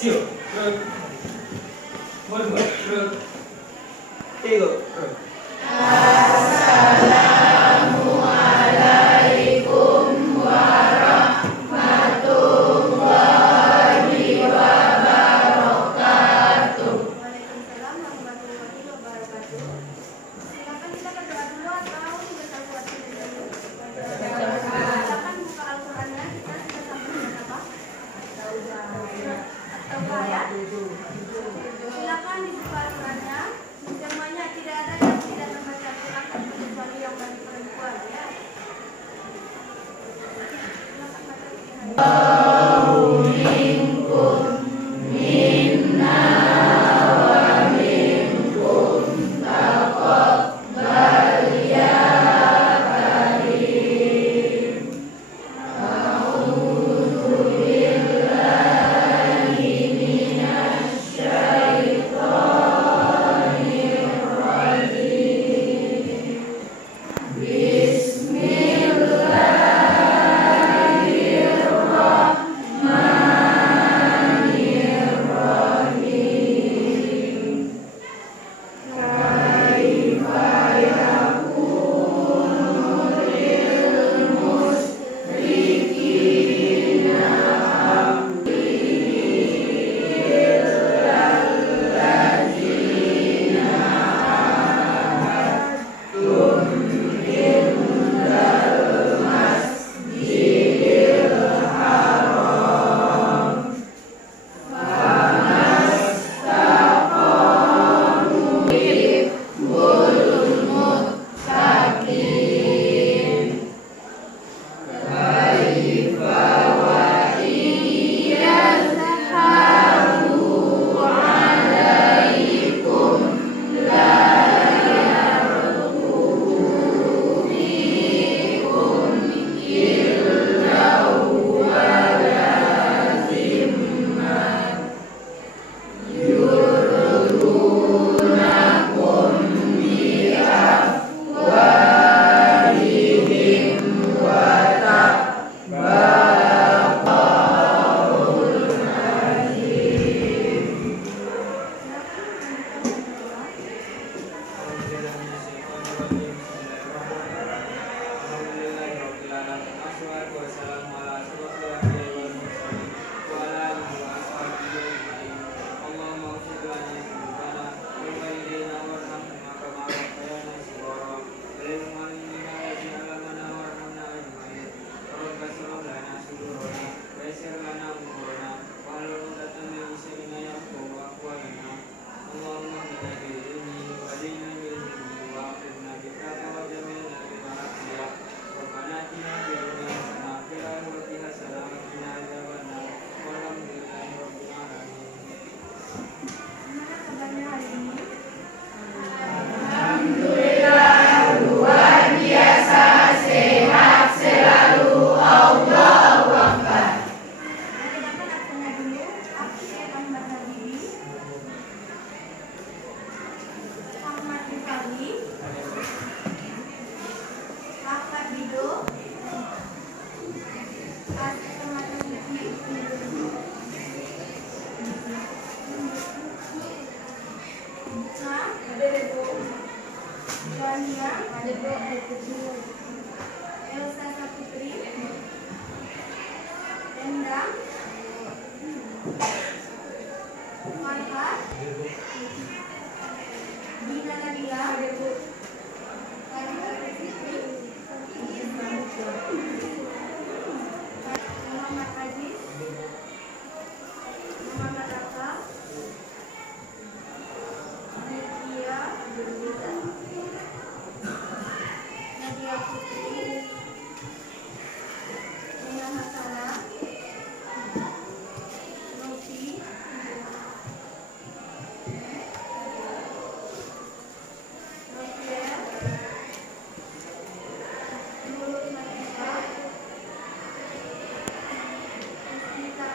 Siap. Mundur. Tiga. Waalaikumsalam warahmatullahi wabarakatuh. Silakan kita berdoa dulu atau sudah terbuat dulu. Silakan buka Al-Qur'annya, kita sudah sampai dengan apa? Atau ayat. Silakan dibuka Al-Qur'annya. Semuanya tidak ada yang tidak membaca Al-Qur'an kecuali yang bagi perempuan ya. Silakan baca. Elsa Saputri, Endang, Farhat, Dina Nabila, Farhat Fitri, Muhammad Aziz, Muhammad Rafa, Nadia Putri, Nia Hasana, Novi, Novier, Nurul Matika, Nita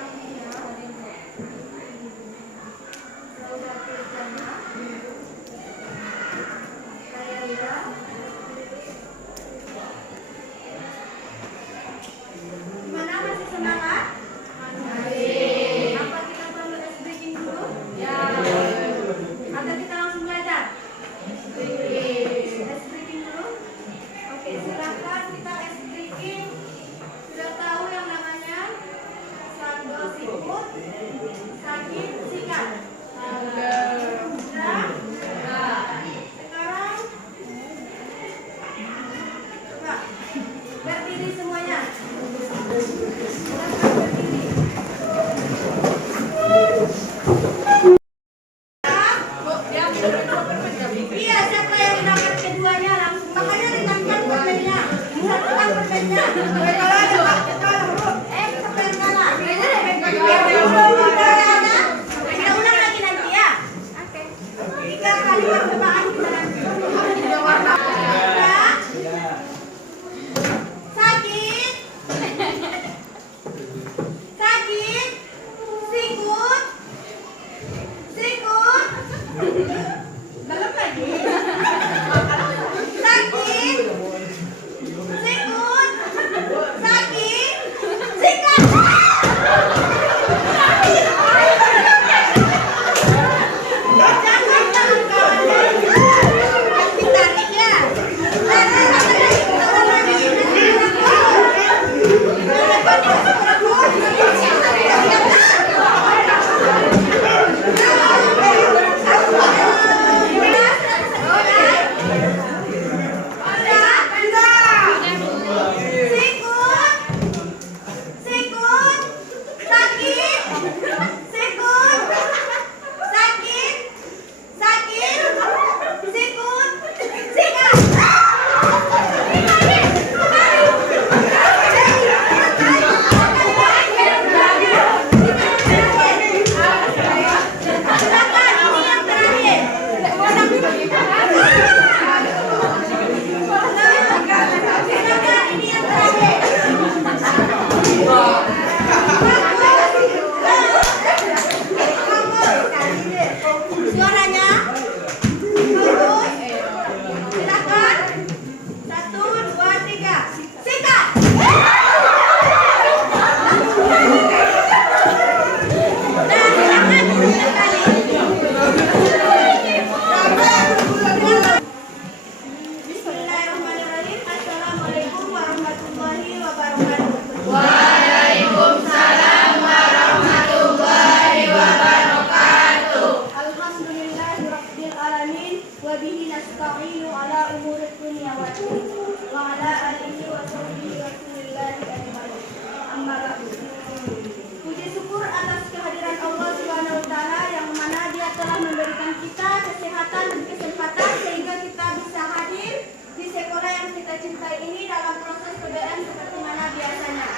cintai ini dalam proses PBM seperti mana biasanya.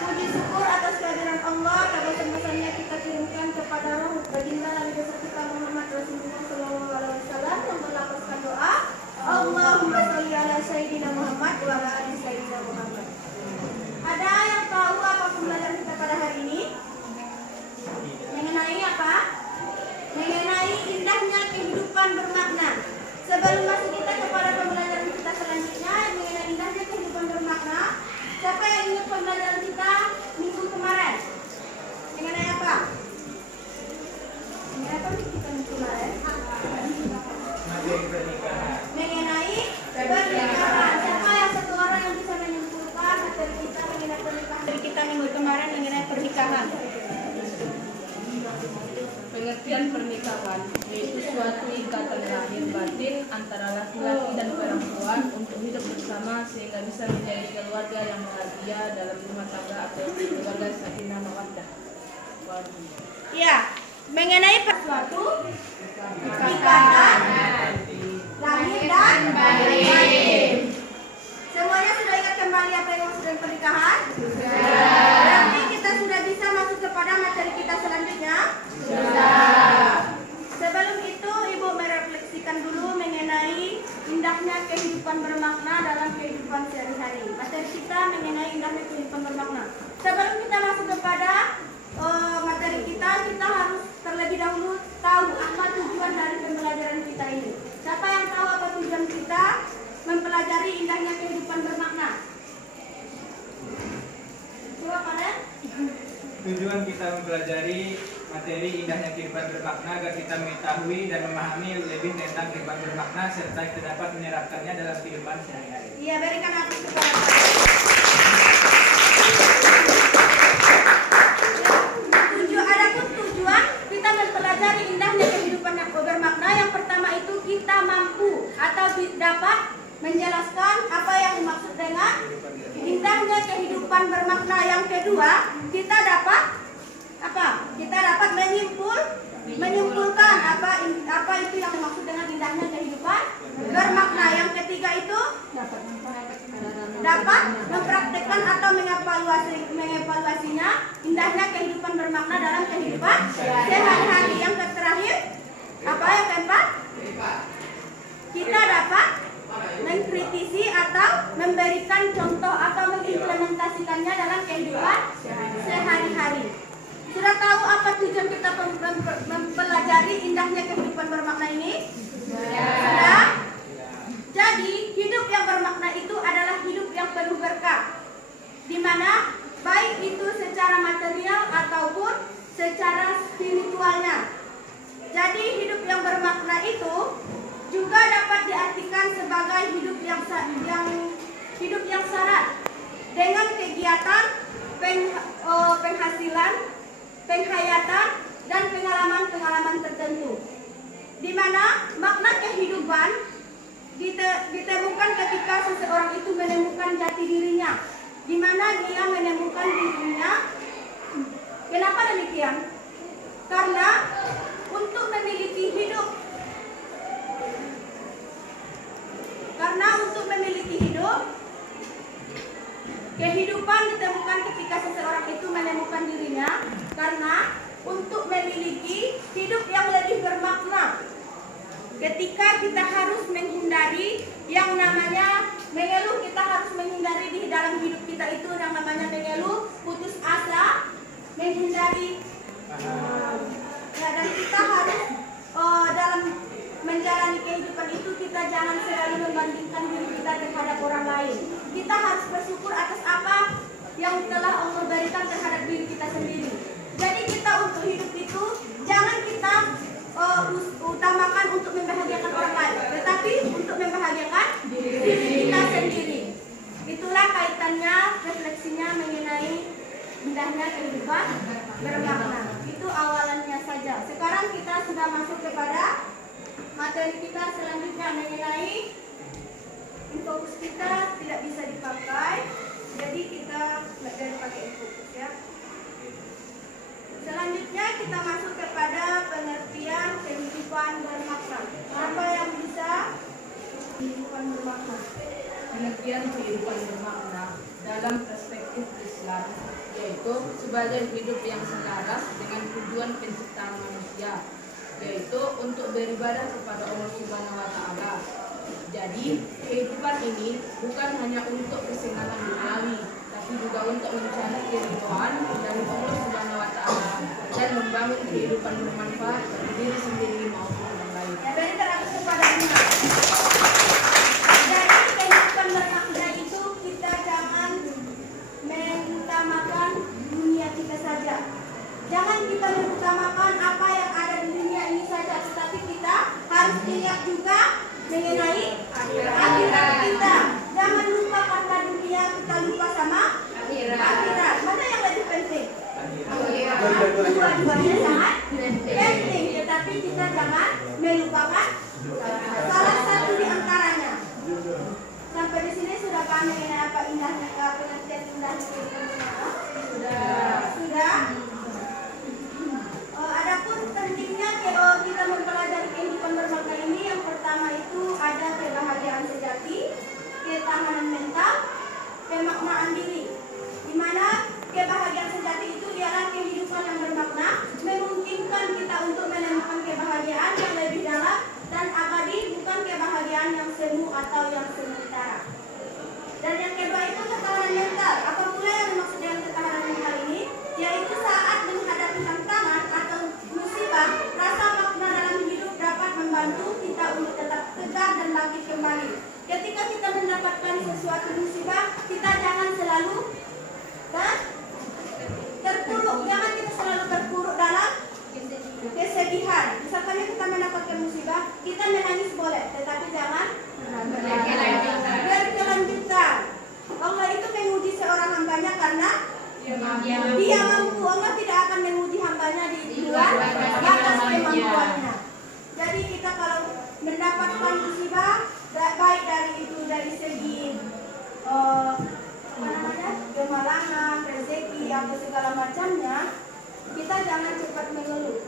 Puji syukur atas kehadiran Allah dan pesan-pesannya kita kirimkan kepada roh baginda Nabi besar kita Muhammad Rasulullah Sallallahu Alaihi Wasallam yang melafazkan doa Allahumma sholli ala Sayyidina Muhammad wa ala ali Sayyidina Muhammad. Ada yang tahu apa pembelajaran kita pada hari ini? Mengenai apa? Mengenai indahnya kehidupan bermakna. Sebelum masuk kita kepada pembelajaran kita selanjutnya mengenai indahnya kehidupan bermakna, siapa yang ingat pembelajaran kita minggu kemarin? Mengenai apa? Mengenai apa kita minggu kemarin? Mengenai pernikahan. Siapa yang satu orang yang bisa menyimpulkan materi kita mengenai pernikahan dari kita minggu kemarin mengenai pernikahan? Pengertian pernikahan yaitu suatu ikatan lahir batin antara laki-laki dan perempuan untuk hidup bersama sehingga bisa menjadi keluarga yang bahagia dalam rumah tangga atau keluarga sakinah mawaddah. Ya, mengenai suatu ikatan lahir dan batin. Semuanya sudah ingat kembali apa yang maksud dengan pernikahan? Berarti kita sudah bisa masuk kepada materi kita selanjutnya? Sebelum itu Ibu merefleksikan dulu mengenai indahnya kehidupan bermakna dalam kehidupan sehari-hari. Materi kita mengenai indahnya kehidupan bermakna. Sebelum kita masuk kepada materi kita harus terlebih dahulu tahu apa tujuan dari pembelajaran kita ini. Siapa yang tahu apa tujuan kita mempelajari indahnya kehidupan bermakna? Coba kalian? Tujuan kita mempelajari materi indahnya kehidupan bermakna agar kita mengetahui dan memahami lebih tentang kehidupan bermakna serta kita dapat menerapkannya dalam kehidupan sehari-hari. Iya, berikan atas kepada Adapun tujuan kita mempelajari indahnya kehidupan yang bermakna, yang pertama itu kita mampu atau dapat menjelaskan apa yang dimaksud dengan indahnya kehidupan bermakna. Yang kedua, kita dapat apa? Kita dapat menyimpulkan apa itu yang dimaksud dengan indahnya kehidupan bermakna. Yang ketiga itu dapat mempraktekkan atau mengevaluasinya indahnya kehidupan bermakna dalam kehidupan sehari-hari. Yang terakhir, apa yang keempat? Kita dapat mengkritisi atau memberikan contoh atau mengimplementasikannya dalam kehidupan sehari-hari. Sudah tahu apa tujuan kita mempelajari indahnya kehidupan bermakna ini? Sudah? Jadi, hidup yang bermakna itu adalah hidup yang penuh berkah, di mana baik itu secara material ataupun secara spiritualnya. Jadi, hidup yang bermakna itu juga dapat diartikan sebagai hidup yang syarat dengan kegiatan, penghasilan, penghayatan, dan pengalaman-pengalaman tertentu, di mana makna kehidupan ditemukan ketika seseorang itu menemukan jati dirinya, di mana dia menemukan dirinya. Kenapa demikian? Karena untuk memiliki hidup, kehidupan ditemukan ketika seseorang itu menemukan dirinya. Karena untuk memiliki hidup yang lebih bermakna, ketika kita harus menghindari yang namanya mengeluh, kita harus menghindari di dalam hidup kita itu yang namanya mengeluh, putus asa, menghindari dan kita harus dalam menjalani kehidupan itu kita jangan selalu membandingkan diri kita terhadap orang lain. Kita harus bersyukur atas apa yang telah Allah berikan terhadap diri kita sendiri. Jadi kita untuk hidup itu jangan kita utamakan untuk membahagiakan orang lain, tetapi untuk membahagiakan diri kita sendiri. Itulah kaitannya, refleksinya mengenai indahnya kehidupan bermakna. Itu awalannya saja. Sekarang kita sudah masuk kepada materi kita selanjutnya mengenai infocus kita tidak bisa dipakai, jadi kita belajar pakai infocus ya. Selanjutnya kita masuk kepada pengertian kehidupan bermakna. Apa yang bisa kehidupan kehidupan bermakna. Pengertian kehidupan bermakna dalam perspektif Islam yaitu sebagai hidup yang selaras dengan tujuan penciptaan manusia, yaitu untuk beribadah kepada Allah Subhanahu wa taala. Jadi, kehidupan ini bukan hanya untuk kesenangan duniawi, tapi juga untuk mencari keridhaan dari Allah Subhanahu wa taala dan membangun kehidupan bermanfaat bagi diri sendiri maupun orang lain. Ya, dari terakhir kepada iman. Jadi kehidupan bermakna itu kita jangan mengutamakan dunia kita saja. Jangan kita mengutamakan apa yang ada di dunia ini saja, tetapi kita harus ingat juga mengenai akhirat kita. Jangan lupa karena dunia kita lupa sama akhirat. Mana yang lebih penting? Dua-duanya sangat penting, tetapi kita jangan melupakan salah satu di antaranya. Sampai di sini sudah paham mengenai apa indahnya pengertian indahnya kehidupan bermakna? Sudah. Adapun pentingnya kita mempelajari kehidupan bermakna ini, yang pertama itu ada kebahagiaan sejati, ketahanan mental, pemaknaan diri. Di mana kebahagiaan sejati itu ialah kehidupan yang bermakna, memungkinkan kita untuk menemukan kebahagiaan yang lebih dalam dan abadi, bukan kebahagiaan yang semu atau yang sementara. Dan yang kedua itu ketahanan mental. Apa pula yang dimaksud dengan ketahanan mental ini? Yaitu saat menghadapi tantangan atau musibah, rasa makna dalam hidup dapat membantu kita untuk tetap tegar dan bangkit kembali. Ketika kita mendapatkan sesuatu musibah, kita jangan selalu terpuruk. Jangan kita selalu terpuruk dalam kesedihan. Misalkan kita mendapatkan musibah, kita menangis boleh, tetapi jangan berkelanjutan. Allah itu menguji seorang hambanya karena dia mampu. Allah tidak akan menguji hambanya di luar batas kemampuannya. Jadi kita kalau mendapatkan musibah, baik dari itu dari segi kemalangan, rezeki, apa segala macamnya, kita jangan cepat mengeluh.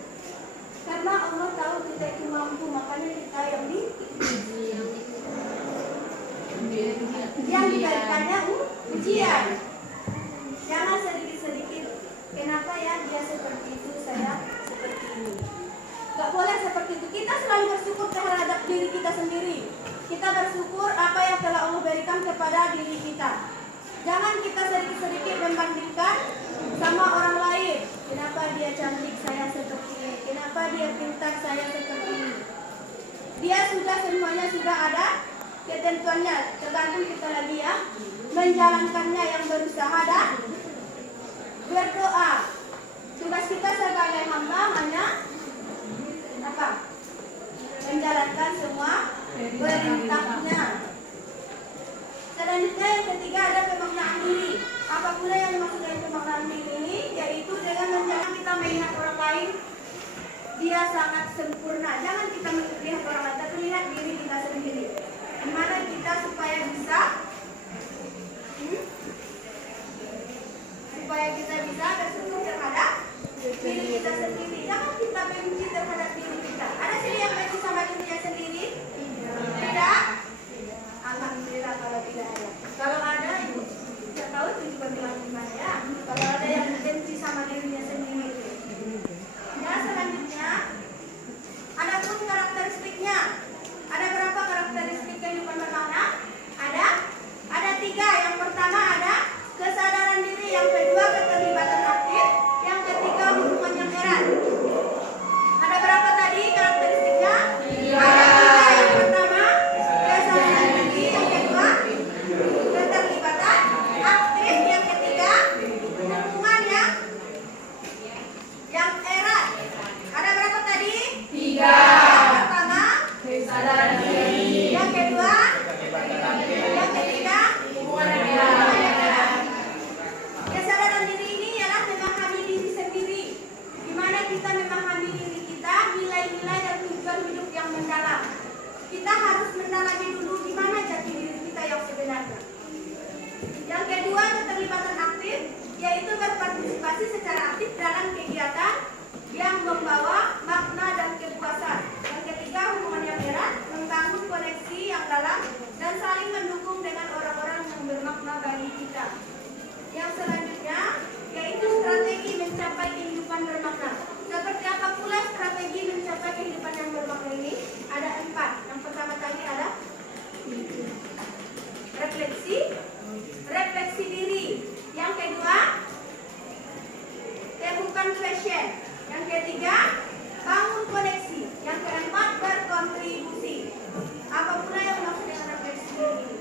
Karena Allah tahu kita itu mampu, makanya kita yang diberikannya ujian. Jangan sedikit-sedikit, kenapa ya dia seperti itu, saya seperti ini. Gak boleh seperti itu. Kita selalu bersyukur terhadap diri kita sendiri. Kita bersyukur apa yang telah Allah berikan kepada diri kita. Jangan kita sedikit-sedikit membandingkan sama orang lain. Kenapa dia cantik, saya seperti ini. Kenapa dia pintar, saya seperti ini. Dia sudah semuanya sudah ada ketentuannya. Tergantung kita lagi ya menjalankannya, yang berusaha dan berdoa. Tugas kita sebagai hamba hanya apa? Menjalankan semua perintahnya. Selanjutnya yang ketiga ada pemaknaan diri. Apa pula yang dimaksud dengan pemaknaan diri ini? Yaitu dengan menjalankan kita melihat orang lain dia sangat sempurna. Jangan kita melihat orang lain, tapi lihat diri kita sendiri. Gimana kita supaya bisa bersyukur terhadap diri kita sendiri. Jangan kita benci terhadap diri kita. Ada sih yang benci sama dirinya sendiri? Tidak? Alhamdulillah kalau tidak ada. Kalau ada, ibu tidak tahu itu juga bilang gimana ya. Kalau ada yang benci sama dirinya sendiri. Ya, selanjutnya ada pun karakteristiknya. Ada berapa karakteristik kehidupan bermakna? Ada 3. Yang pertama ada kesadaran diri, yang kedua keterlibatan aktif, yang ketiga hubungan yang erat. Ada berapa tadi karakteristiknya? Ada 3. Yang pertama kesadaran diri, yang kedua keterlibatan aktif, yang ketiga hubungan yang erat. Ada berapa tadi? 3. Yang pertama kesadaran diri, yang kedua yang ketiga hubungan yang erat. Kesadaran diri ini ialah memahami diri sendiri, di mana kita memahami diri kita, nilai-nilai dan tujuan hidup yang mendalam. Kita harus mendalami dulu di mana jati diri kita yang sebenarnya. Yang kedua keterlibatan aktif, yaitu berpartisipasi secara aktif dalam kegiatan yang membawa makna dan kepuasan. Yang ketiga hubungan yang erat, membangun koneksi yang dalam dan question. Yang ketiga, bangun koneksi. Yang keempat, berkontribusi. Apa pula yang maksud dengan refleksi ini?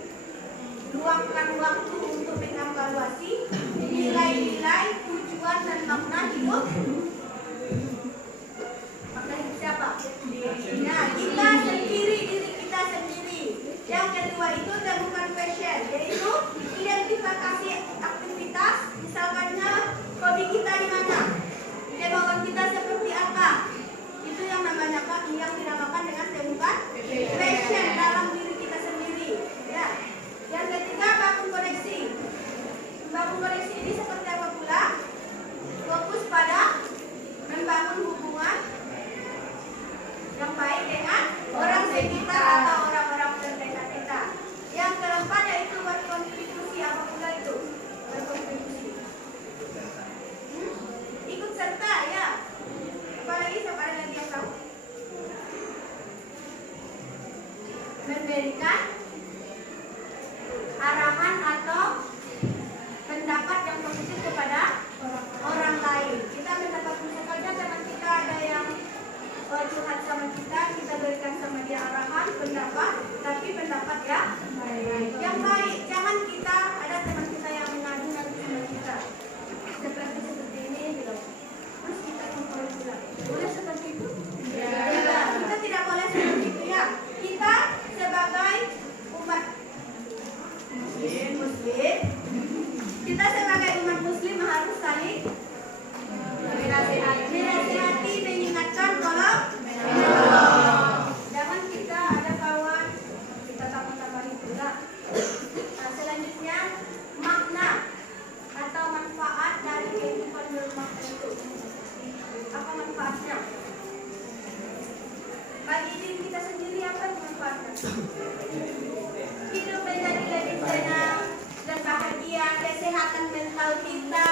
Luangkan waktu untuk mengevaluasi nilai-nilai, tujuan dan makna hidup. Makna hidup siapa? Nah, kita sendiri, diri kita sendiri. Yang kedua itu temukan question, yaitu identifikasi aktivitas. Misalkannya hobi kita di mana, kemauan kita seperti apa. Itu yang dinamakan dengan temukan question dalam diri kita sendiri. Ya. Yang ketiga, bangun koneksi. Bangun koneksi ini seperti apa pula? Fokus pada membangun hubungan yang baik dengan orang sekitar atau orang-orang terdekat kita. Yang keempat yaitu berkontribusi. Apa pula itu? Berkontribusi. Ikut serta ya. Apalagi siapa lagi yang tahu? Memberikan arahan atau pendapat yang positif kepada orang lain. Kita mendapat misalnya teman kita ada yang curhat sama kita berikan sama dia arahan, pendapat, tapi pendapat yang baik. Jangan kita ada teman kita yang mengadu nanti sama kita. Seperti ini gitu. Terus kita boleh seperti itu? Ya. Kita tidak boleh seperti itu ya. Kita sebagai umat Muslim, kita sebagai umat Muslim harus saling menasihati, mengingatkan kalau jangan kita ada kawan kita tambah-tambahin pula. Nah, selanjutnya makna atau manfaat dari kehidupan bermakna itu. Apa manfaatnya? Bagi diri kita sendiri apa manfaatnya? Hidup menjadi lebih tenang dan bahagia, kesehatan mental kita.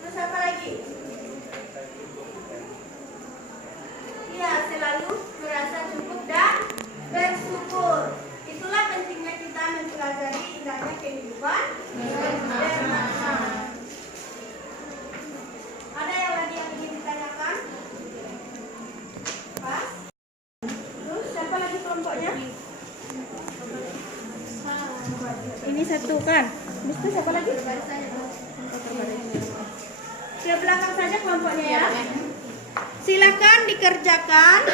Terus apa lagi? Ya, selalu merasa cukup dan bersyukur. Itulah pentingnya kita mempelajari indahnya kehidupan bermakna. Ada yang lagi yang ingin ditanyakan? Pas? Terus siapa lagi kelompoknya? Ini satu kan? Mesti siapa lagi? Ke belakang saja kelompoknya ya. Silakan dikerjakan.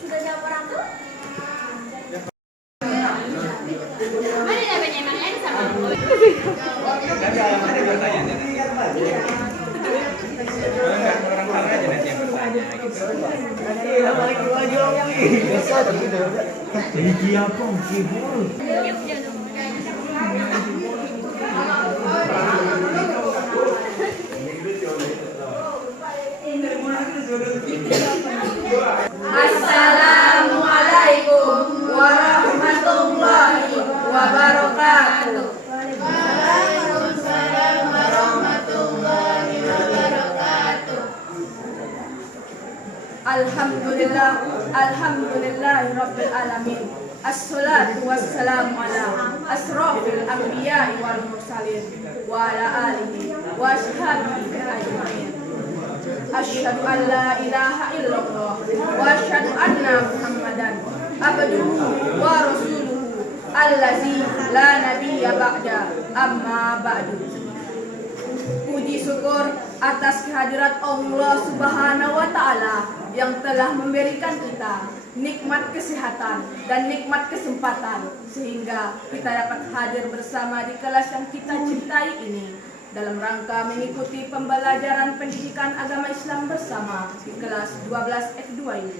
Sudah jawab orang tuh? Assalamualaikum warahmatullahi wabarakatuh. Waalaikumsalam warahmatullahi wabarakatuh. Alhamdulillah rabbil alamin. Assalatu wassalamu ala asrofil anbiya'i wal mursalin wa ala alihi wa ashabihi ajma'in. Asyhadu an la ilaha illallah wa asyhadu anna Muhammadan abduhu wa rasuluhu allazi la nabiyya ba'da amma ba'du. Puji syukur atas kehadirat Allah Subhanahu wa taala yang telah memberikan kita nikmat kesehatan dan nikmat kesempatan sehingga kita dapat hadir bersama di kelas yang kita cintai ini dalam rangka mengikuti pembelajaran pendidikan agama Islam bersama di kelas 12 F2 ini.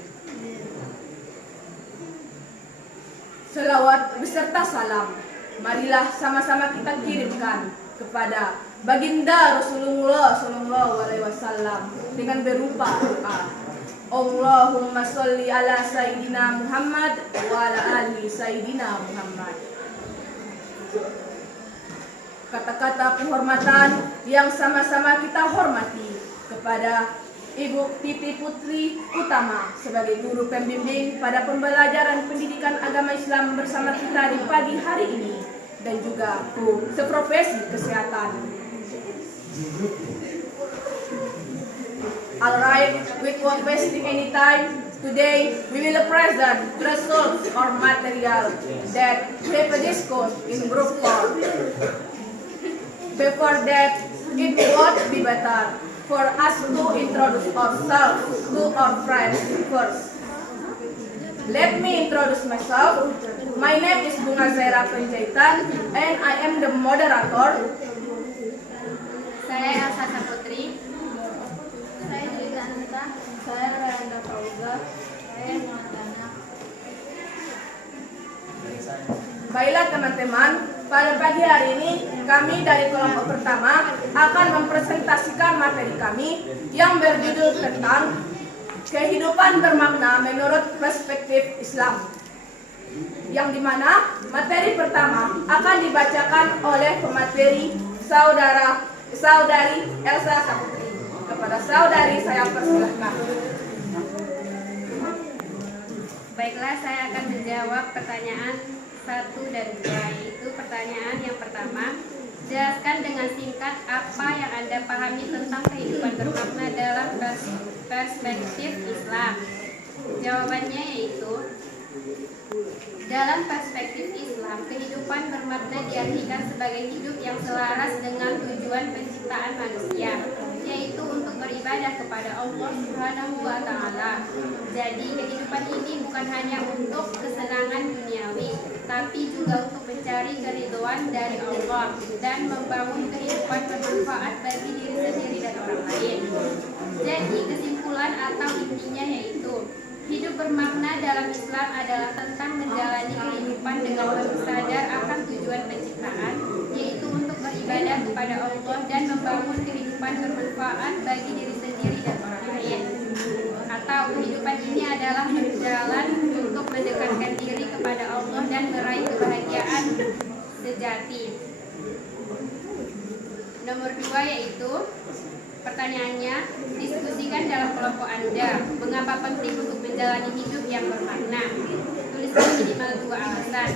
Selawat beserta salam marilah sama-sama kita kirimkan kepada baginda Rasulullah SAW dengan berupa doa. Allahumma sholli ala Sayyidina Muhammad wa ala ali Sayyidina Muhammad. Kata-kata penghormatan yang sama-sama kita hormati kepada Ibu Titi Putri Utama sebagai guru pembimbing pada pembelajaran pendidikan agama Islam bersama kita di pagi hari ini, dan juga Bu seprofesi kesehatan. Alright, without wasting any time, today we will present results or material that we have discussed in group 4. Before that, it would be better for us to introduce ourselves to our friends first. Let me introduce myself. My name is Bunga Zaira Penjaitan and I am the moderator. Saya Elsa Saputri. Saya Julita Anita. Saya Randa Fauza. Saya Muhammad. Baiklah teman-teman, pada pagi hari ini kami dari kelompok pertama akan mempresentasikan materi kami yang berjudul tentang kehidupan bermakna menurut perspektif Islam, yang dimana materi pertama akan dibacakan oleh pemateri saudari Elsa Saputri. Kepada saudari saya persilahkan. Baiklah, saya akan menjawab pertanyaan 1 dan 2, yaitu pertanyaan yang pertama, jelaskan dengan singkat apa yang Anda pahami tentang kehidupan bermakna dalam perspektif Islam. Jawabannya yaitu, dalam perspektif Islam, kehidupan bermakna diartikan sebagai hidup yang selaras dengan tujuan penciptaan manusia, yaitu untuk beribadah kepada Allah Subhanahu wa Ta'ala. Jadi kehidupan ini bukan hanya untuk kesenangan duniawi, tapi juga untuk mencari keridhaan dari Allah dan membangun kehidupan bermanfaat bagi diri sendiri dan orang lain. Jadi kesimpulan atau intinya yaitu, hidup bermakna dalam Islam adalah tentang menjalani kehidupan dengan sadar akan tujuan penciptaan, yaitu untuk beribadah kepada Allah dan membangun kehidupan bermanfaat bagi diri sendiri dan orang lain. Atau kehidupan ini adalah berjalan untuk mendekatkan diri kepada Allah dan meraih kebahagiaan sejati. Nomor 2 yaitu, pertanyaannya, diskusikan dalam kelompok Anda mengapa penting untuk menjalani hidup yang bermakna. Tuliskan minimal 2 alasan.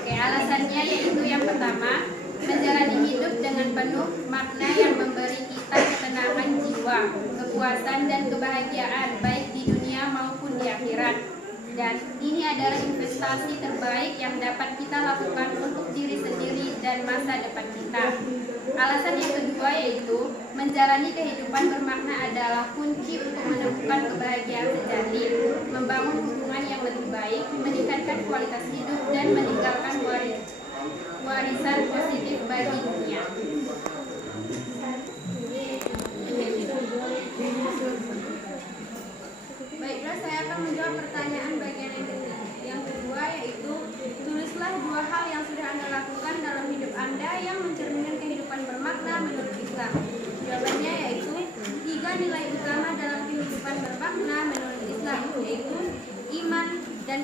Oke, alasannya yaitu yang pertama, menjalani hidup dengan penuh makna yang memberi kita ketenangan jiwa, kepuasan dan kebahagiaan baik di dunia maupun di akhirat. Dan ini adalah investasi terbaik yang dapat kita lakukan untuk diri sendiri dan masa depan kita. Alasan yang kedua yaitu, menjalani kehidupan bermakna adalah kunci untuk menemukan kebahagiaan sejati, membangun hubungan yang lebih baik, meningkatkan kualitas hidup, dan meninggalkan warisan positif bagi dunia. Baiklah, saya akan menjawab pertanyaan bagian yang kedua, yaitu tulislah 2 hal yang sudah Anda lakukan dalam hidup Anda yang mencerminkan kehidupan bermakna menurut Islam. Jawabannya yaitu 3 nilai utama dalam kehidupan bermakna menurut Islam, yaitu iman dan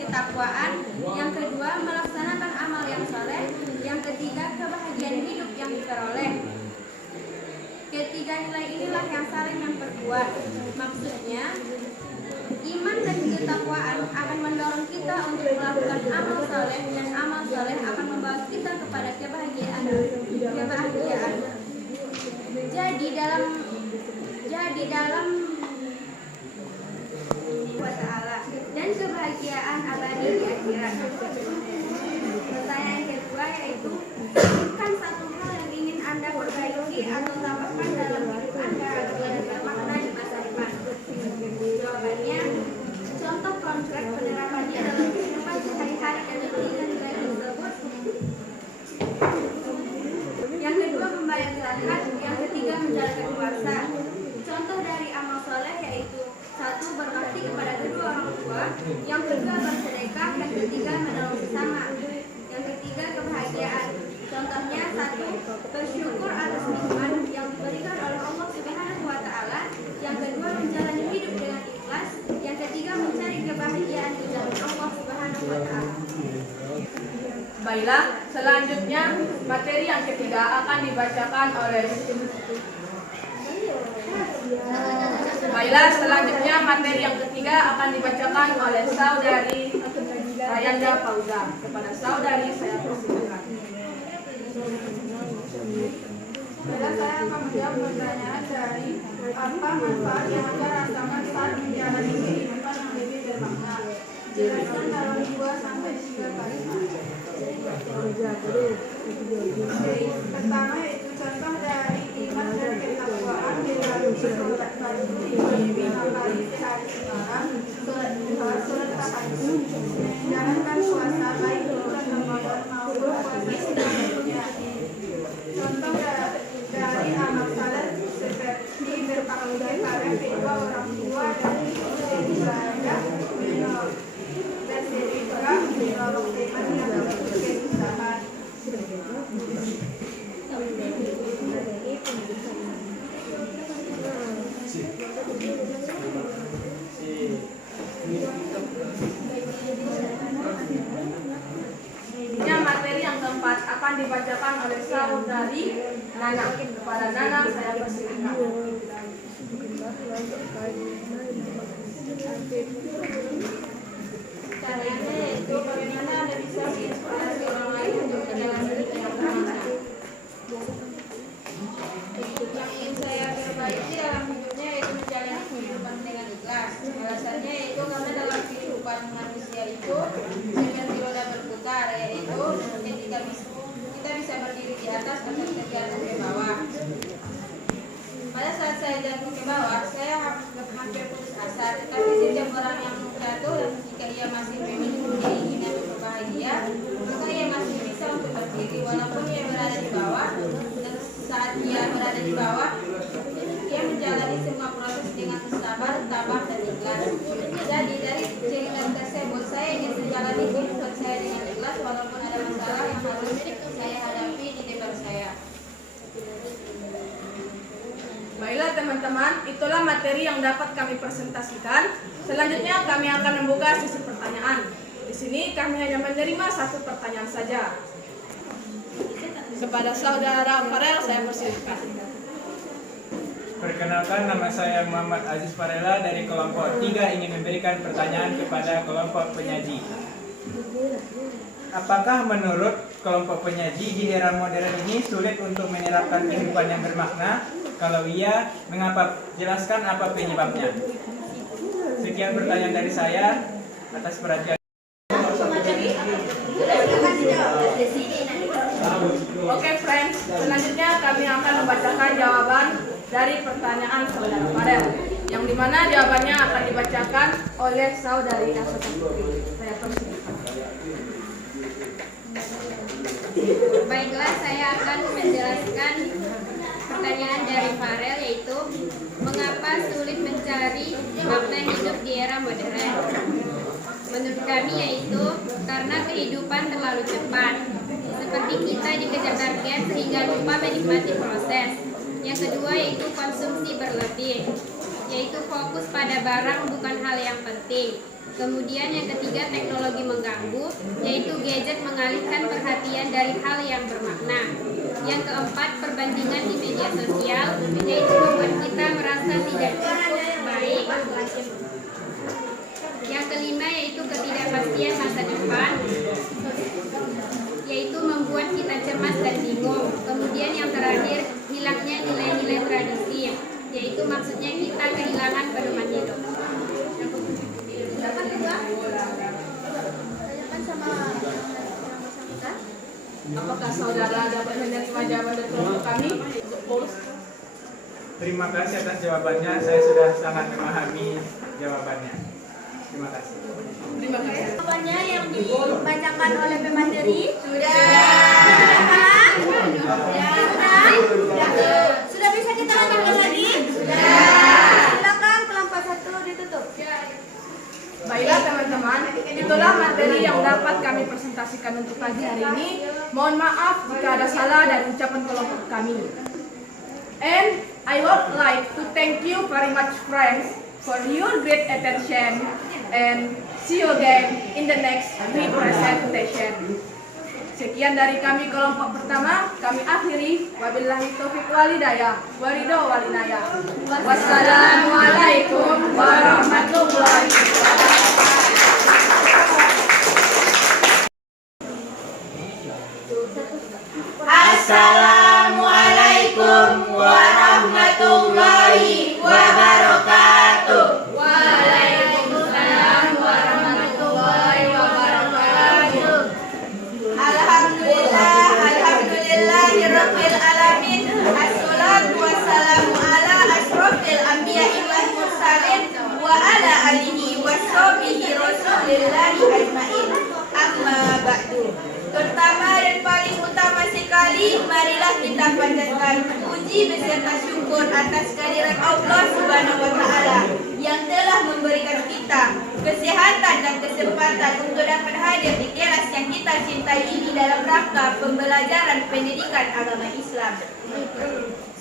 ketakwaan. Yang kedua, melaksanakan amal yang soleh. Yang ketiga, kebahagiaan hidup yang diperoleh. Ketiga nilai inilah yang saling memperkuat. Maksudnya, iman dan ketakwaan akan mendorong kita untuk melakukan amal soleh, dan amal soleh akan membawa kita kepada kebahagiaan. Jadi dalam wa ta'ala dan kebahagiaan abadi di akhirat. Pertanyaan kedua yaitu, bukan satu hal yang ingin Anda perbaiki atau tambahkan dalam hidup Anda agar bermakna di masa depan. Jawabannya, contoh konkret penerapannya dalam kehidupan sehari-hari dan ketiga nilai tersebut. Yang kedua, membayar zakat. Yang ketiga, menjalankan puasa. Contoh dari amal soleh yaitu, 1. Berbakti kepada kedua orang tua. Yang kedua, bersedekah. Yang ketiga, menolong sesama. Yang ketiga, kebahagiaan. Contohnya, 1. Bersyukur atas nikmat yang diberikan oleh Allah Subhanahu wa Ta'ala. yang kedua menjalani hidup dengan ikhlas, yang ketiga mencari kebahagiaan di jalan Allah Subhanahu wa Ta'ala. Baiklah, selanjutnya materi yang ketiga akan dibacakan oleh saudari Rayanda Fauza. Kepada saudari saya persilakan. Bila saya akan menjawab pertanyaan dari apa manfaat yang Anda rasakan saat menjalani kehidupan yang lebih bermakna. Jelaskan dalam 2 sampai 3 kalimat. Pertama yaitu contoh dari iman dan ketakwaan dilalui sholat fardu 5 kali sehari semalam, sholat duha, sholat tahajud, menjalankan puasa baik bulan Ramadan maupun puasa sebelumnya. Contoh dari amal saleh seperti berbakti kepada kedua orang tua dan beribadah, bersedekah, menolong teman yang memiliki kesusahan. Materi yang keempat akan dibacakan oleh saudari Nana. Kepada Nana saya persilakan. Caranya yaitu bagaimana Anda bisa menginspirasi orang lain untuk menjalani hidup yang bermakna. Yang ingin saya perbaiki dalam hidupnya yaitu menjalani kehidupan dengan ikhlas. Alasannya yaitu karena dalam kehidupan manusia itu seperti roda berputar, yaitu ketika kita bisa berdiri di atas atau di atas ke bawah. Pada saat saya jatuh ke bawah, saya hampir putus asa. Tetapi setiap orang yang jatuh dan jika ia masih memiliki keinginan untuk bahagia, maka ia masih bisa untuk berdiri walaupun ia berada di bawah. Dan saat ia berada di bawah, ia menjalani semua proses dengan sabar, tabah, dan ikhlas. Jadi dari cerita tersebut, saya ingin menjalani kehidupan saya dengan ikhlas walaupun ada masalah yang harus saya hadapi di depan saya. Baiklah teman-teman, itulah materi yang dapat kami presentasikan. Selanjutnya kami akan membuka sesi pertanyaan. Di sini kami hanya menerima 1 pertanyaan saja. Kepada saudara Farel saya persilakan. Perkenalkan, nama saya Muhammad Aziz Farela dari kelompok 3 ingin memberikan pertanyaan kepada kelompok penyaji. Apakah menurut kelompok penyaji di era modern ini sulit untuk menerapkan kehidupan yang bermakna? Kalau iya, mengapa? Jelaskan apa penyebabnya. Sekian pertanyaan dari saya atas perhatian. Oke friends, selanjutnya kami akan membacakan jawaban dari pertanyaan saudara Farel, yang dimana jawabannya akan dibacakan oleh saudari Asata Putri. Saya persilakan. Baiklah, saya akan menjelaskan pertanyaan dari Farel, yaitu mengapa sulit mencari makna hidup di era modern. Menurut kami yaitu karena kehidupan terlalu cepat, seperti kita dikejar target sehingga lupa menikmati proses. Yang kedua yaitu konsumsi berlebih, yaitu fokus pada barang bukan hal yang penting. Kemudian yang ketiga teknologi mengganggu, yaitu gadget mengalihkan perhatian dari hal yang bermakna. Yang keempat perbandingan di media sosial, yaitu membuat kita merasa tidak cukup baik. Yang kelima yaitu ketidakpastian masa depan, yaitu membuat kita cemas dan bingung. Kemudian yang terakhir hilangnya nilai-nilai tradisi, yaitu maksudnya kita kehilangan pedoman hidup. Apakah saudara dapat menerima jawaban dari kelompok kami? Terima kasih atas jawabannya, saya sudah sangat memahami jawabannya. Terima kasih. Terima kasih. Jawabannya yang dibacakan oleh pemateri sudah. Sudah bisa kita lanjutkan lagi? Silakan kelompok 1 ditutup. Baiklah teman-teman, itulah materi yang dapat kami presentasikan untuk pagi hari ini. Mohon maaf jika ada salah dari ucapan kelompok kami. And I would like to thank you very much, friends, for your great attention, and see you again in the next representation. Sekian dari kami kelompok pertama, kami akhiri. Wabillahi taufiq walhidayah, waridho walinayah. Wassalamualaikum warahmatullahi wabarakatuh. Assalamualaikum warahmatullahi wabarakatuh. Waalaikumsalam warahmatullahi wabarakatuh. Alhamdulillahirabbil alamin. Assalatu wassalamu ala asrofil anbiya'i wal mursalin wa ala alihi washabihi rasulillahi ajmain. Amma ba'du. Pertama dan paling utama sekali, marilah kita panjatkan puji beserta syukur atas kehadiran Allah Subhanahu wa Ta'ala yang telah memberikan kita kesehatan dan kesempatan untuk dapat hadir di kelas yang kita cintai ini dalam rangka pembelajaran pendidikan agama Islam.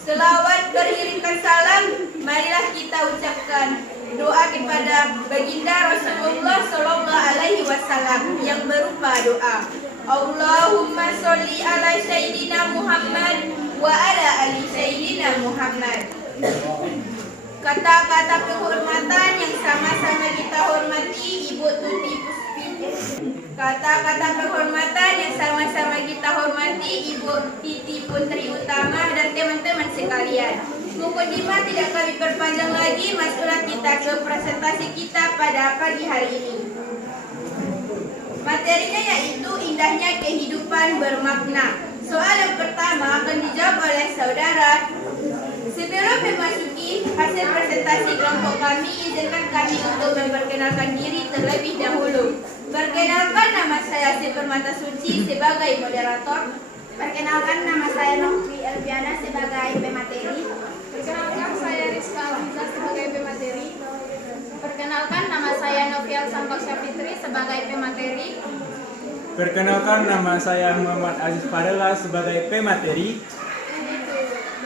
Selawat beriringkan salam, marilah kita ucapkan doa kepada baginda Rasulullah Sallallahu Alaihi Wasallam yang berupa doa. Allahumma sholli ala Sayyidina Muhammad wa ala ali Sayyidina Muhammad. Kata-kata penghormatan yang sama-sama kita hormati Ibu Tuti Puspiti. Kata-kata penghormatan yang sama-sama kita hormati Ibu Titi Putri Utama dan teman-teman sekalian. Mukadimah tidak kami perpanjang lagi, masuklah kita ke presentasi kita pada pagi hari ini. Materinya yaitu indahnya kehidupan bermakna. Soal yang pertama akan dijawab oleh saudara. Sebelum memasuki hasil presentasi kelompok kami, izinkan kami untuk memperkenalkan diri terlebih dahulu. Perkenalkan, nama saya Si Permata Suci sebagai moderator. Perkenalkan, nama saya Novi Elviana sebagai pemateri. Perkenalkan, saya Rizka Alhamza sebagai pemateri. Perkenalkan, nama saya Novial Santosya Fitri sebagai pemateri. Perkenalkan, nama saya Muhammad Aziz Farela sebagai pemateri.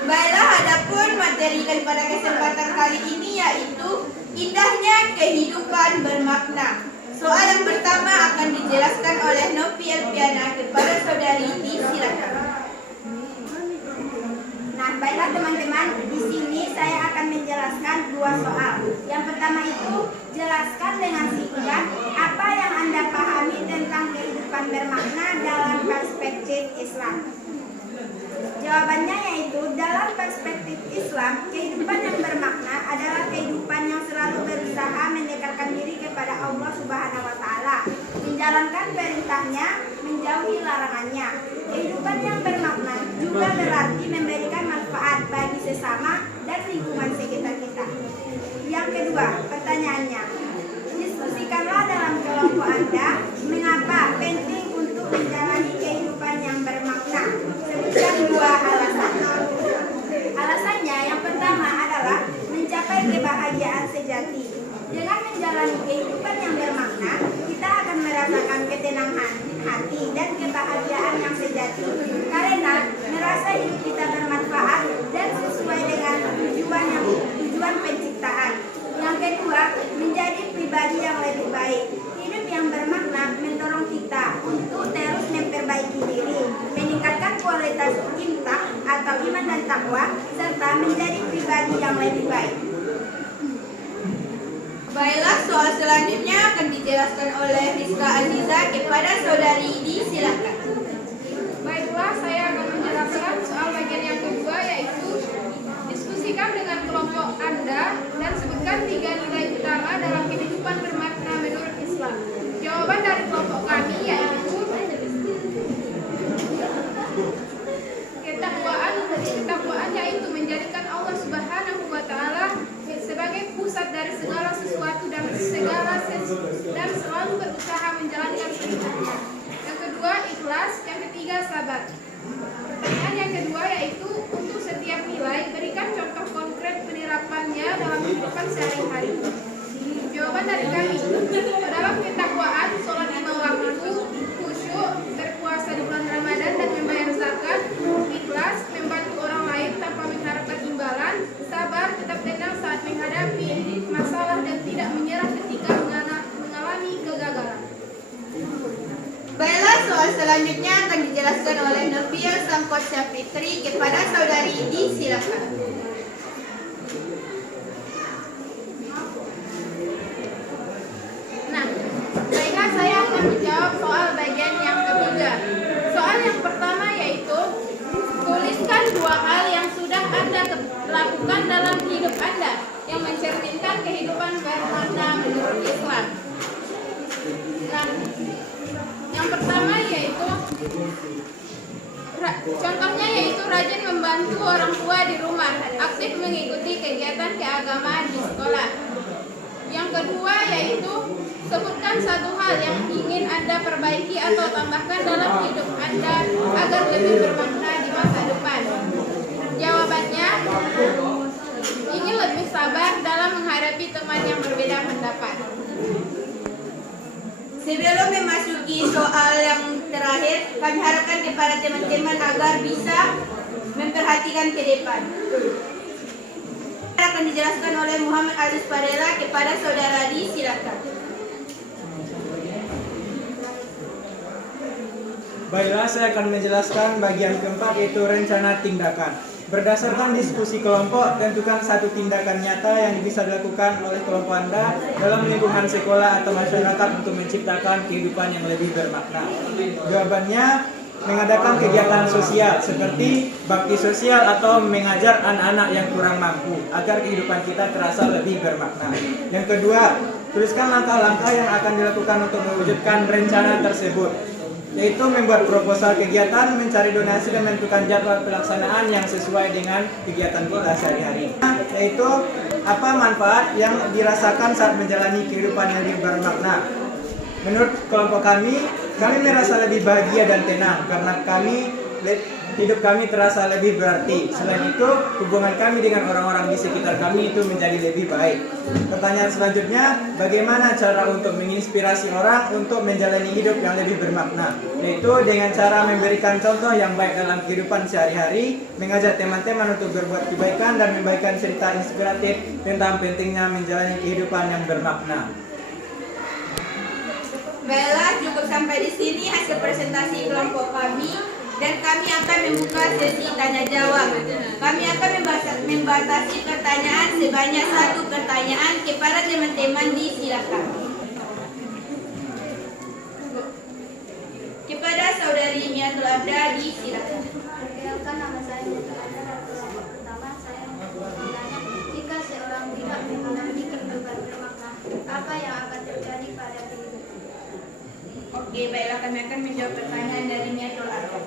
Baiklah, adapun materi pada kesempatan kali ini yaitu indahnya kehidupan bermakna. Soal yang pertama akan dijelaskan oleh Novi Elviana kepada saudari, disilakan. Nah, baiklah teman-teman, di sini saya akan menjelaskan dua soal. Yang pertama itu, jelaskan dengan singkat apa yang Anda pahami tentang kehidupan bermakna dalam perspektif Islam. Jawabannya yaitu, dalam perspektif Islam, kehidupan yang bermakna adalah kehidupan yang selalu berusaha mendekatkan diri kepada Allah Subhanahu wa Ta'ala, menjalankan perintahnya, menjauhi larangannya. Kehidupan yang bermakna juga berarti memberikan manfaat bagi sesama dan lingkungan sekitar kita. Yang kedua, pertanyaannya, diskusikanlah dalam kelompok Anda mengapa penting untuk menjalani kehidupan yang bermakna. Sebutkan dua alasan. Alasannya yang pertama adalah mencapai kebahagiaan sejati. Dengan menjalani kehidupan yang bermakna, kita akan merasakan ketenangan hati dan kebahagiaan yang sejati. Karena merasa hidup kita bermanfaat dan sesuai dengan tujuan penciptaan. Yang kedua, menjadi pribadi yang lebih baik. Hidup yang bermakna mendorong kita untuk terus memperbaiki diri, meningkatkan kualitas intak atau iman dan takwa, serta menjadi pribadi yang lebih baik. Baiklah, soal selanjutnya akan dijelaskan oleh Rizka Aziza kepada saudari, disilakan. Baiklah, saya akan menjelaskan soal bagian yang kedua, yaitu diskusikan dengan kelompok Anda dan sebutkan 3 nilai utama dalam kehidupan bermakna menurut Islam. Jawaban dari kelompok kami yaitu ketakwaan yaitu menjadikan Allah Subhanahu wa Ta'ala sebagai pusat dari segala sesuatu dan selalu berusaha menjalankan perintahnya. Yang kedua, ikhlas. Yang ketiga, sabar. Pertanyaan yang kedua yaitu, untuk setiap nilai berikan contoh konkret penerapannya dalam kehidupan sehari-hari. Jawaban dari kami, dalam ketakwaan, sholat 5 waktu, khusyuk, berpuasa di bulan Ramadan dan membayar zakat, ikhlas, membantu orang lain tanpa mengharapkan imbalan, selanjutnya akan dijelaskan oleh Nurbiel Sangkot Syafitri. Kepada saudari Idi, silakan. Nah, baiklah, saya akan menjawab soal bagian yang ketiga. Soal yang pertama yaitu tuliskan 2 hal yang sudah Anda lakukan dalam hidup Anda yang mencerminkan kehidupan bermakna menurut Islam. Nah, yang pertama yaitu contohnya yaitu rajin membantu orang tua di rumah, aktif mengikuti kegiatan keagamaan di sekolah. Yang kedua yaitu sebutkan satu hal yang ingin Anda perbaiki atau tambahkan dalam hidup Anda agar lebih bermakna di masa depan. Jawabannya, ingin lebih sabar dalam menghadapi teman yang berbeda pendapat. Sebelum memasuki soal yang terakhir, kami harapkan kepada teman-teman agar bisa memperhatikan ke depan. Akan dijelaskan oleh Muhammad Aziz Parela. Kepada saudara Di, silakan. Baiklah, saya akan menjelaskan bagian keempat, yaitu rencana tindakan. Berdasarkan diskusi kelompok, tentukan satu tindakan nyata yang bisa dilakukan oleh kelompok Anda dalam lingkungan sekolah atau masyarakat untuk menciptakan kehidupan yang lebih bermakna. Jawabannya, mengadakan kegiatan sosial seperti bakti sosial atau mengajar anak-anak yang kurang mampu agar kehidupan kita terasa lebih bermakna. Yang kedua, tuliskan langkah-langkah yang akan dilakukan untuk mewujudkan rencana tersebut, yaitu membuat proposal kegiatan, mencari donasi, dan menentukan jadwal pelaksanaan yang sesuai dengan kegiatan kita sehari-hari. Yaitu apa manfaat yang dirasakan saat menjalani kehidupan yang lebih bermakna. Menurut kelompok kami merasa lebih bahagia dan tenang karena hidup kami terasa lebih berarti. Selain itu, hubungan kami dengan orang-orang di sekitar kami itu menjadi lebih baik. Pertanyaan selanjutnya, bagaimana cara untuk menginspirasi orang untuk menjalani hidup yang lebih bermakna? Yaitu dengan cara memberikan contoh yang baik dalam kehidupan sehari-hari, mengajak teman-teman untuk berbuat kebaikan, dan membagikan cerita inspiratif tentang pentingnya menjalani kehidupan yang bermakna. Baiklah, cukup sampai di sini hasil presentasi kelompok kami, dan kami akan membuka sesi tanya jawab. Kami akan membatasi pertanyaan sebanyak 1 pertanyaan kepada teman-teman. Di, silakan. Kepada saudari Miatul Arda, Di, silakan. Perkenalkan, nama saya Miatul Arda. Pertama, saya mau bertanya, jika seorang tidak mengalami kehidupan bermakna, apa yang akan terjadi pada kehidupan? Oke, baiklah, kami akan menjawab pertanyaan dari Miatul Arda.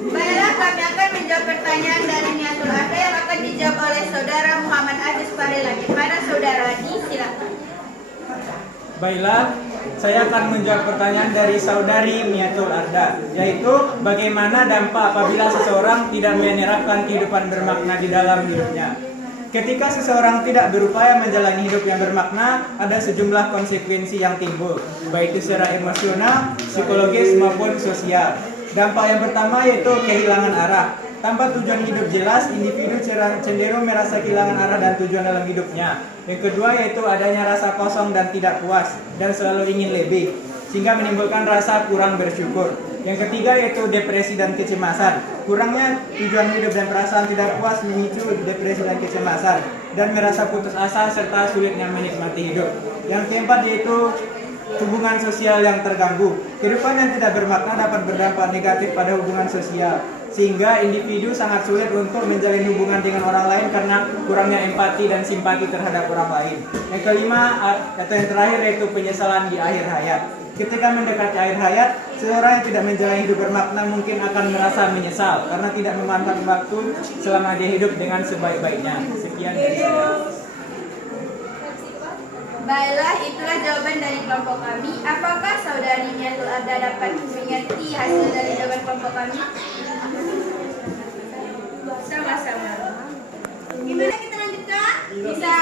Baiklah, kami akan menjawab pertanyaan dari Miatul Arda yang akan dijawab oleh saudara Muhammad Aziz Parela. Kepada saudara Di, silakan. Baiklah, saya akan menjawab pertanyaan dari saudari Miatul Arda, yaitu bagaimana dampak apabila seseorang tidak menerapkan kehidupan bermakna di dalam hidupnya. Ketika seseorang tidak berupaya menjalani hidup yang bermakna, ada sejumlah konsekuensi yang timbul, baik itu secara emosional, psikologis, maupun sosial. Dampak yang pertama yaitu kehilangan arah. Tanpa tujuan hidup jelas, individu cenderung merasa kehilangan arah dan tujuan dalam hidupnya. Yang kedua yaitu adanya rasa kosong dan tidak puas, dan selalu ingin lebih, sehingga menimbulkan rasa kurang bersyukur. Yang ketiga yaitu depresi dan kecemasan. Kurangnya tujuan hidup dan perasaan tidak puas memicu depresi dan kecemasan, dan merasa putus asa serta sulitnya menikmati hidup. Yang keempat yaitu hubungan sosial yang terganggu. Kehidupan yang tidak bermakna dapat berdampak negatif pada hubungan sosial, sehingga individu sangat sulit untuk menjalin hubungan dengan orang lain karena kurangnya empati dan simpati terhadap orang lain. Yang kelima atau yang terakhir yaitu penyesalan di akhir hayat. Ketika mendekati akhir hayat, seseorang yang tidak menjalani hidup bermakna mungkin akan merasa menyesal karena tidak memanfaatkan waktu selama dia hidup dengan sebaik-baiknya. Sekian dari saya. Baiklah, itulah jawaban dari kelompok kami. Apakah saudari Miatul Arda dapat mengerti hasil dari jawaban kelompok kami? Sama-sama. Gimana kita lanjutkan? Bisa.